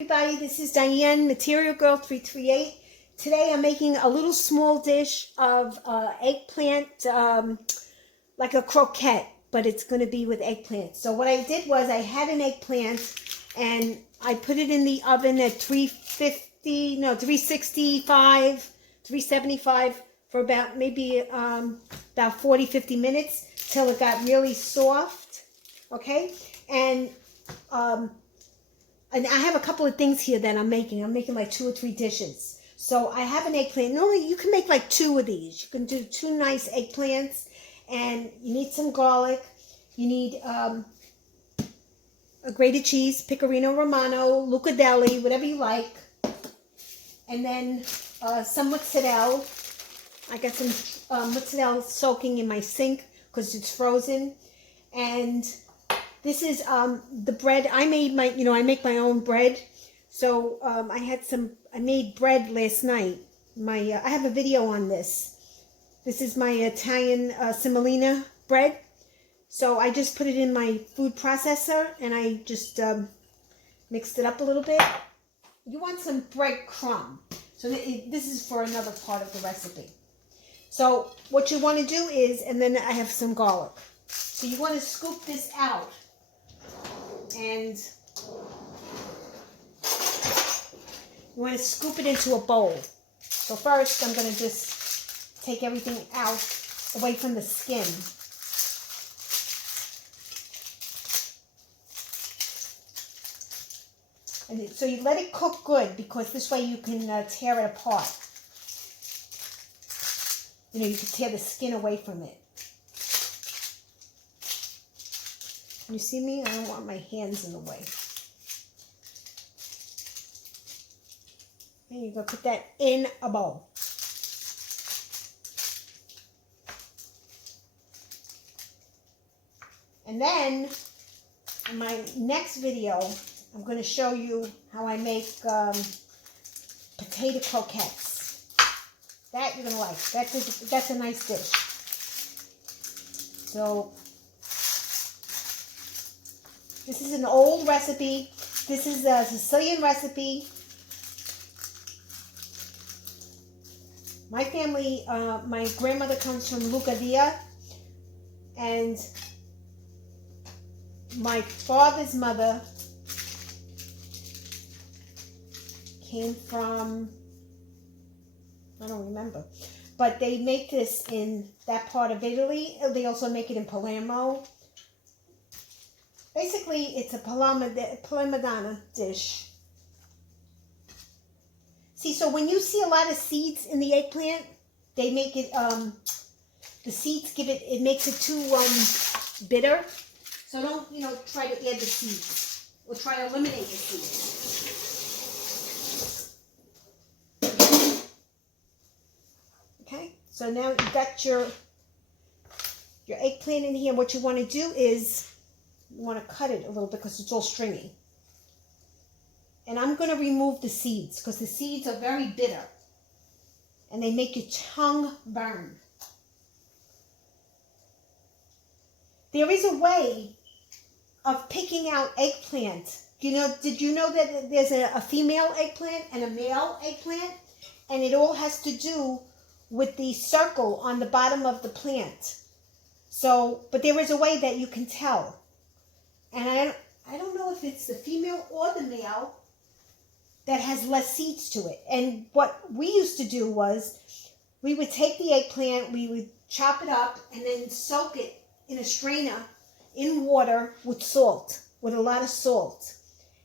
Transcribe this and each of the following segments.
Everybody, this is Diane, Material Girl 338. Today I'm making a little small dish of eggplant, like a croquette, but it's going to be with eggplant. So what I did was I had an eggplant and I put it in the oven at 375 for about maybe about 40-50 minutes till it got really soft. Okay, and I have a couple of things here that I'm making. I'm making like 2 or 3 dishes. So I have an eggplant. Normally you can make like 2 of these. You can do 2 nice eggplants. And you need some garlic. You need a grated cheese, Pecorino Romano, Lucadeli, whatever you like. And then some mozzarella. I got some mozzarella soaking in my sink because it's frozen. And this is the bread. I made my, I make my own bread. So I made bread last night. I have a video on this. This is my Italian semolina bread. So I just put it in my food processor and I just mixed it up a little bit. You want some bread crumb. So this is for another part of the recipe. So what you want to do is, and then I have some garlic. So you want to scoop this out. And you want to scoop it into a bowl. So first I'm going to just take everything out away from the skin. And so you let it cook good because this way you can tear it apart. You can tear the skin away from it. You see me? I don't want my hands in the way. And you're going to put that in a bowl. And then, in my next video, I'm going to show you how I make potato croquettes. That you're going to like. That's a nice dish. So, this is an old recipe. This is a Sicilian recipe. My family, my grandmother comes from Lucadella, and my father's mother came from, I don't remember, but they make this in that part of Italy. They also make it in Palermo. Basically, it's a Palermadana dish. See, so when you see a lot of seeds in the eggplant, they make it, the seeds it makes it too bitter. So don't, try to add the seeds. Or try to eliminate the seeds. Okay, so now you've got your eggplant in here. What you want to do is, you want to cut it a little bit because it's all stringy. And I'm going to remove the seeds because the seeds are very bitter. And they make your tongue burn. There is a way of picking out eggplant. Did you know that there's a female eggplant and a male eggplant? And it all has to do with the circle on the bottom of the plant. So, but there is a way that you can tell. And I don't know if it's the female or the male that has less seeds to it. And what we used to do was we would take the eggplant, we would chop it up, and then soak it in a strainer in water with salt, with a lot of salt.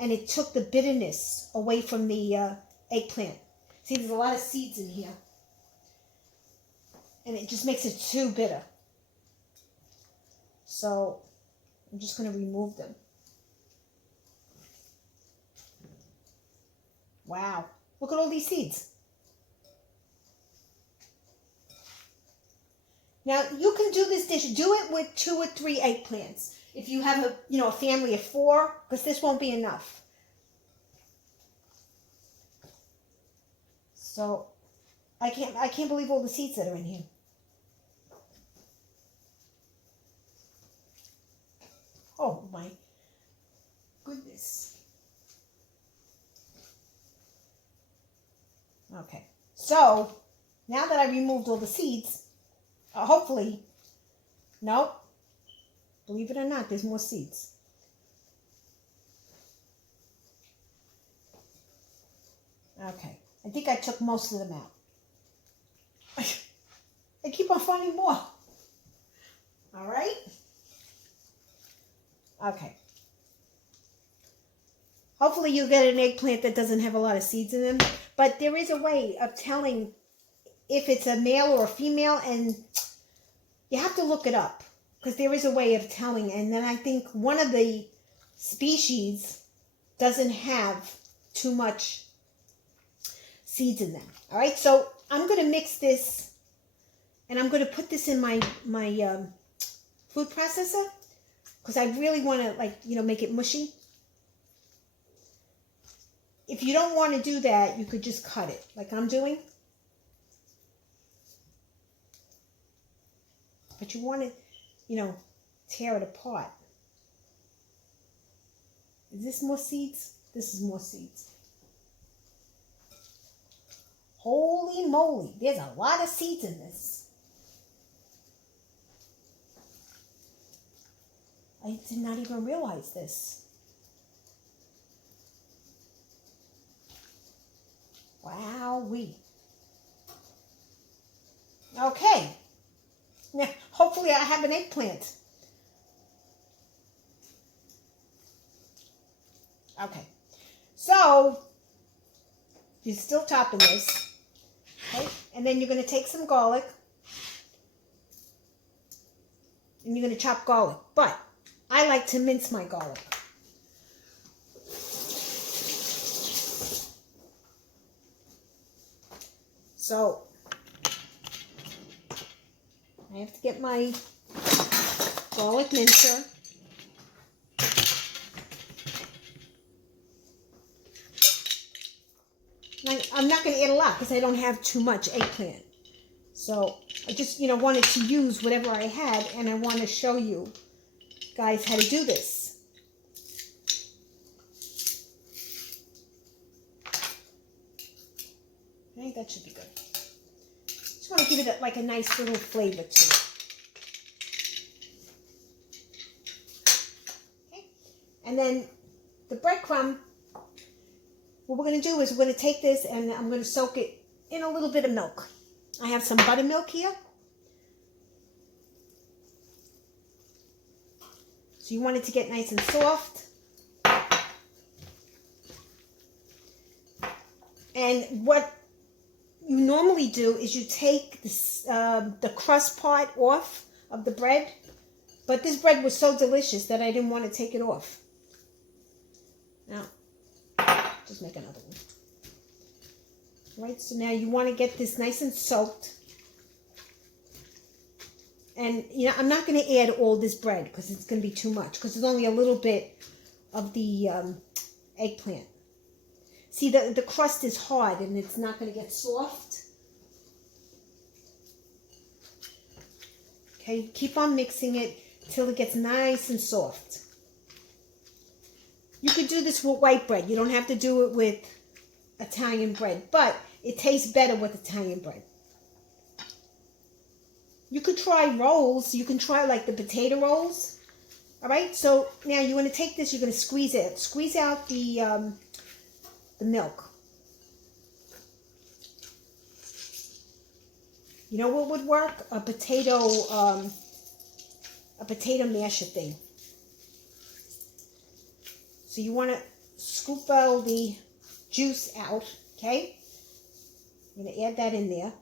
And it took the bitterness away from the eggplant. See, there's a lot of seeds in here. And it just makes it too bitter. So I'm just going to remove them. Wow. Look at all these seeds. Now, you can do this dish. Do it with 2 or 3 eggplants. If you have a family of 4, because this won't be enough. So, I can't believe all the seeds that are in here. Oh my goodness. Okay, so now that I removed all the seeds, hopefully, nope, believe it or not, there's more seeds. Okay, I think I took most of them out. I keep on finding more. All right. Okay. Hopefully you get an eggplant that doesn't have a lot of seeds in them. But there is a way of telling if it's a male or a female, and you have to look it up because there is a way of telling. And then I think one of the species doesn't have too much seeds in them. All right, so I'm going to mix this, and I'm going to put this in my food processor because I really want to, like, you know, make it mushy. If you don't want to do that, you could just cut it like I'm doing. But you want to, you know, tear it apart. Is this more seeds? This is more seeds. Holy moly, there's a lot of seeds in this. I did not even realize this. Wowee. Okay. Now, hopefully I have an eggplant. Okay. So, you're still topping this. Okay. And then you're going to take some garlic. And you're going to chop garlic. But I like to mince my garlic. So, I have to get my garlic mincer. I'm not going to add a lot because I don't have too much eggplant. So, I just, you know, wanted to use whatever I had, and I want to show you guys how to do this. Okay, that should be good. Just want to give it like a nice little flavor to it. Okay, and then the breadcrumb, what we're going to do is we're going to take this and I'm going to soak it in a little bit of milk. I have some buttermilk here. So you want it to get nice and soft. And what you normally do is you take this, the crust part off of the bread. But this bread was so delicious that I didn't want to take it off. Now, just make another one. Right, so now you want to get this nice and soaked. And, you know, I'm not going to add all this bread because it's going to be too much. Because there's only a little bit of the eggplant. See, the crust is hard and it's not going to get soft. Okay, keep on mixing it till it gets nice and soft. You could do this with white bread. You don't have to do it with Italian bread, but it tastes better with Italian bread. You could try rolls. You can try like the potato rolls. All right, so now you want to take this, you're going to squeeze it. Squeeze out the milk. You know what would work? A potato masher thing. So you want to scoop all the juice out, okay? I'm going to add that in there.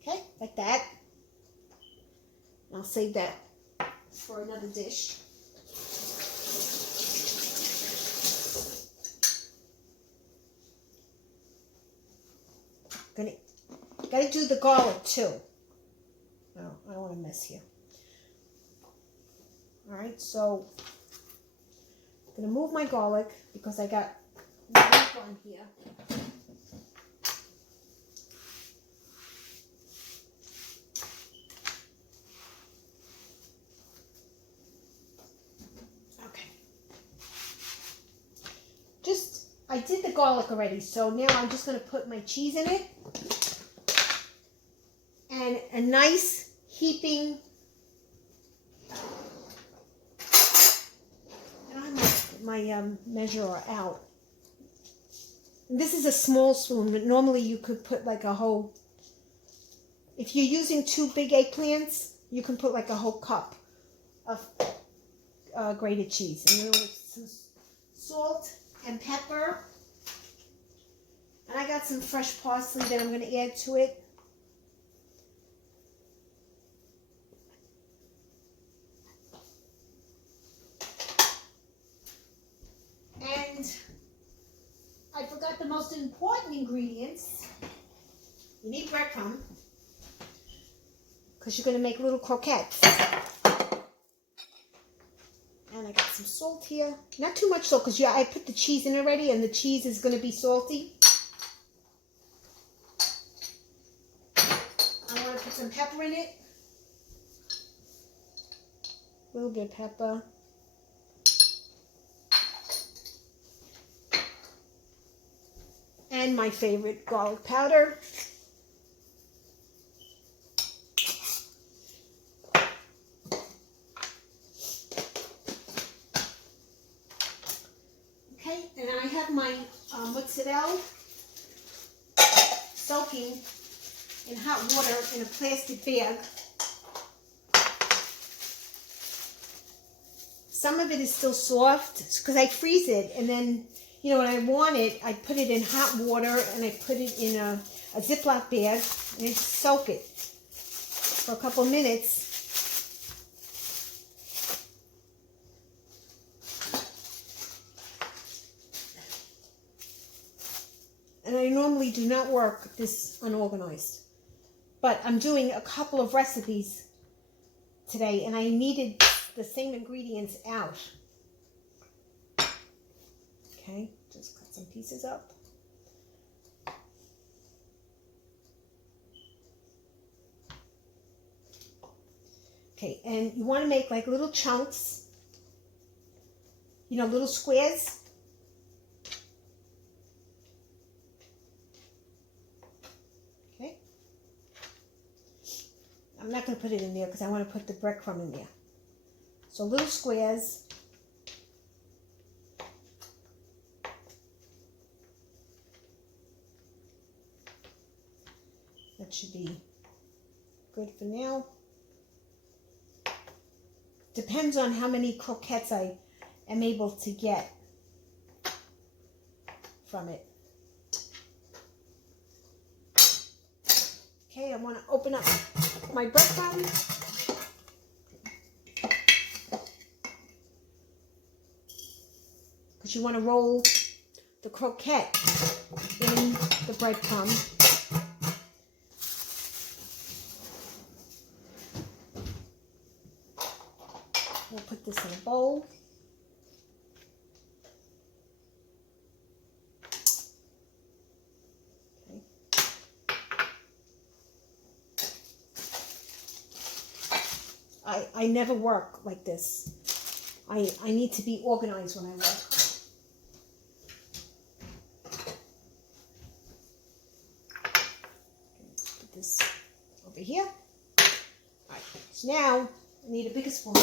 Okay, like that. I'll save that for another dish. Gotta do the garlic too. No, I don't want to mess here. All right, so I'm gonna move my garlic because I got garlic on here. did the garlic already, so now I'm just going to put my cheese in it. And a nice heaping. I don't have my measurer out. And this is a small spoon, but normally you could put like a whole, if you're using 2 big eggplants, you can put like a whole cup of grated cheese. And then with some salt and pepper. And I got some fresh parsley that I'm going to add to it. And I forgot the most important ingredients. You need breadcrumb, because you're going to make little croquettes. And I got some salt here. Not too much salt, because I put the cheese in already, and the cheese is going to be salty. I want to put some pepper in it. A little bit of pepper. And my favorite garlic powder. Okay, and I have my mozzarella soaking in hot water in a plastic bag. Some of it is still soft because I freeze it, and then, you know, when I want it, I put it in hot water and I put it in a Ziploc bag and I soak it for a couple minutes. And I normally do not work this unorganized, but I'm doing a couple of recipes today and I needed the same ingredients out. Okay, just cut some pieces up. Okay, and you want to make like little chunks, you know, little squares. Okay. I'm not going to put it in there because I want to put the breadcrumb in there. So little squares. That should be good for now. Depends on how many croquettes I am able to get from it. Okay, I want to open up my breadcrumbs. Because you want to roll the croquette in the breadcrumb. We'll put this in a bowl. Okay. I never work like this. I need to be organized when I work. Put this over here. All right, so now I need a bigger spoon.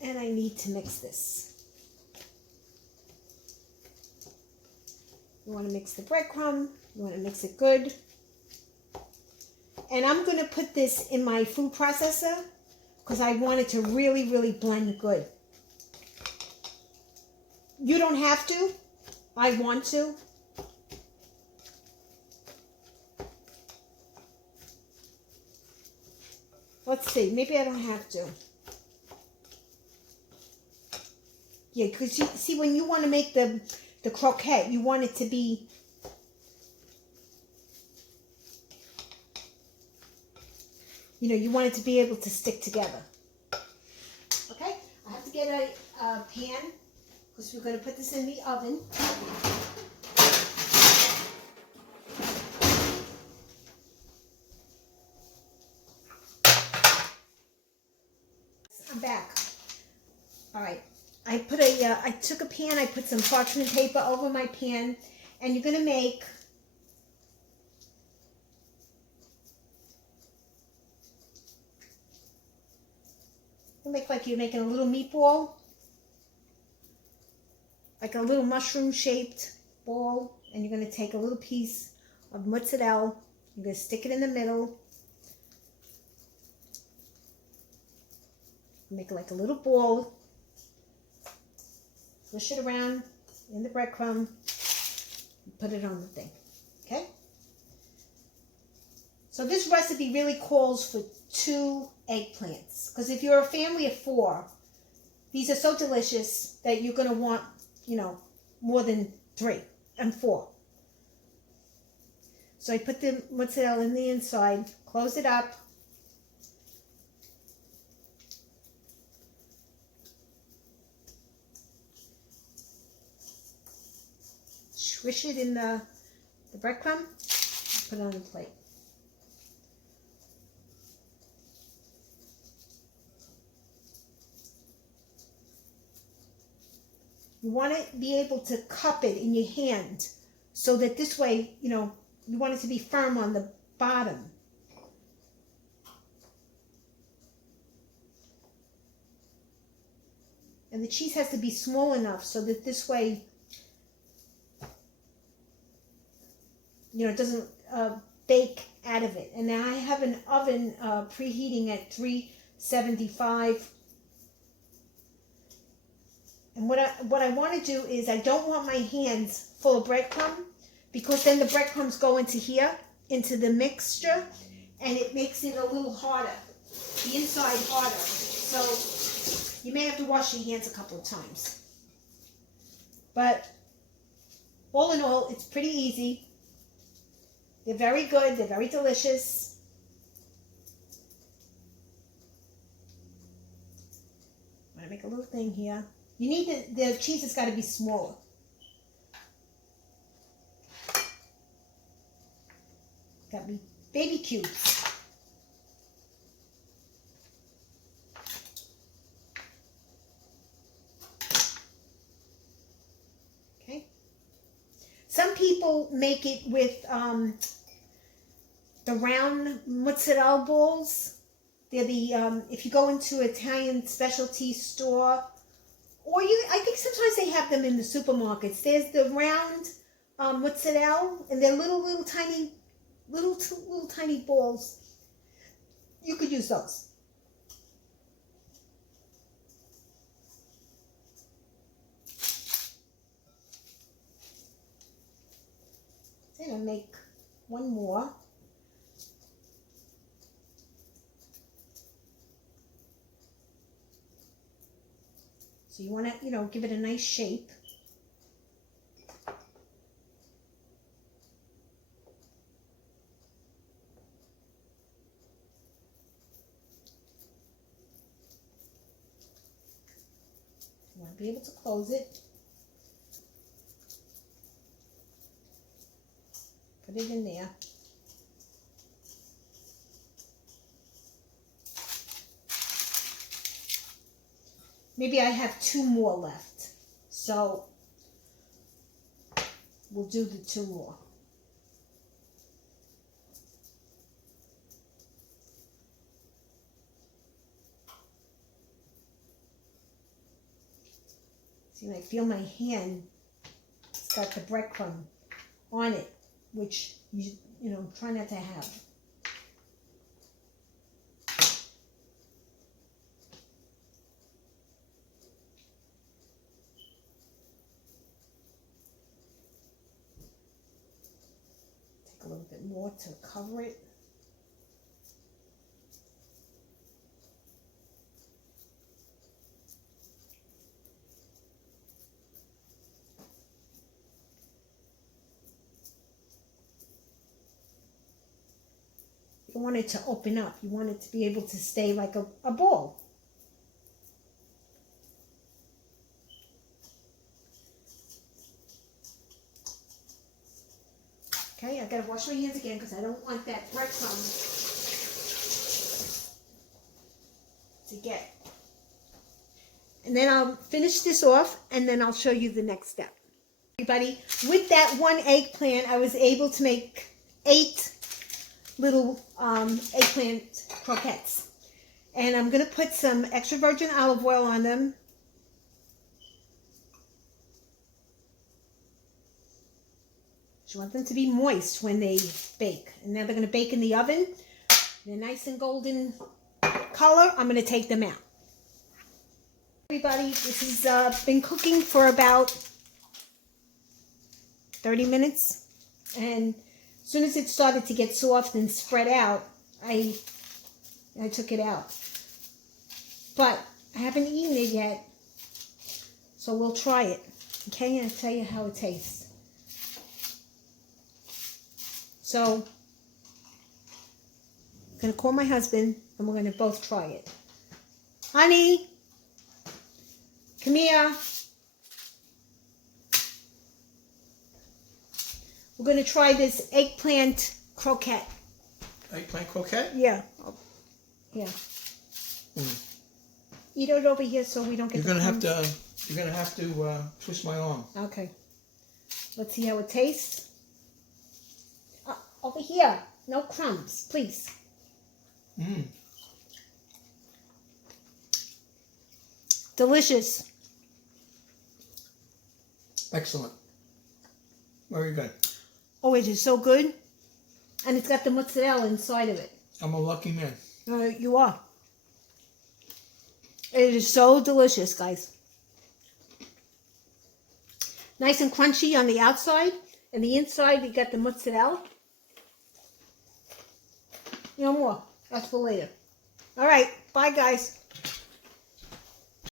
And I need to mix this. You want to mix the breadcrumb. You want to mix it good. And I'm going to put this in my food processor because I want it to really, really blend good. You don't have to. I want to. Let's see. Maybe I don't have to. Yeah, because you see, when you want to make the croquette, you want it to be, you know, you want it to be able to stick together. Okay, I have to get a pan because we're going to put this in the oven. back. All right. I took a pan, I put some parchment paper over my pan, and you're going to make like you're making a little meatball, like a little mushroom shaped ball, and you're going to take a little piece of mozzarella, you're going to stick it in the middle, make like a little ball, push it around in the breadcrumb, put it on the thing, okay? So this recipe really calls for 2 eggplants, because if you're a family of 4, these are so delicious that you're going to want, you know, more than 3 and 4. So I put the mozzarella in the inside, close it up, swish it in the breadcrumb, put it on the plate. You want to be able to cup it in your hand so that this way, you know, you want it to be firm on the bottom. And the cheese has to be small enough so that this way, you know, it doesn't bake out of it. And now I have an oven preheating at 375. And what I want to do is I don't want my hands full of breadcrumb, because then the breadcrumbs go into here, into the mixture, and it makes it a little harder, the inside harder. So you may have to wash your hands a couple of times. But all in all, it's pretty easy. They're very good. They're very delicious. I'm going to make a little thing here. You need the cheese has got to be smaller. Got to be baby cubes. Okay. Some people make it with the round mozzarella balls. They're the if you go into Italian specialty store, or I think sometimes they have them in the supermarkets. There's the round mozzarella, and they're little tiny balls. You could use those. So I'm gonna make one more. So you want to, you know, give it a nice shape. You want to be able to close it. Put it in there. Maybe I have 2 more left, so we'll do the 2 more. See, I feel my hand, it's got the breadcrumb on it, which you know, try not to have. A little bit more to cover it. You don't want it to open up. You want it to be able to stay like a ball. Okay, I gotta wash my hands again because I don't want that breadcrumb to get And then I'll finish this off, and then I'll show you the next step. Everybody, with that one eggplant, I was able to make 8 little eggplant croquettes. And I'm going to put some extra virgin olive oil on them. You want them to be moist when they bake. And now they're going to bake in the oven. They're nice and golden color. I'm going to take them out. Everybody, this has been cooking for about 30 minutes. And as soon as it started to get soft and spread out, I took it out. But I haven't eaten it yet, so we'll try it. Okay, and I'll tell you how it tastes. So, I'm going to call my husband, and we're going to both try it. Honey, come here. We're going to try this eggplant croquette. Eggplant croquette? Yeah. Yeah. Eat it over here so we don't get You're the gonna crumbs. have to twist my arm. Okay. Let's see how it tastes. Over here. No crumbs, please. Delicious. Excellent. Very good. Oh, it is so good. And it's got the mozzarella inside of it. I'm a lucky man. You are. It is so delicious, guys. Nice and crunchy on the outside. And the inside, you got the mozzarella. No more. That's for later. All right. Bye, guys.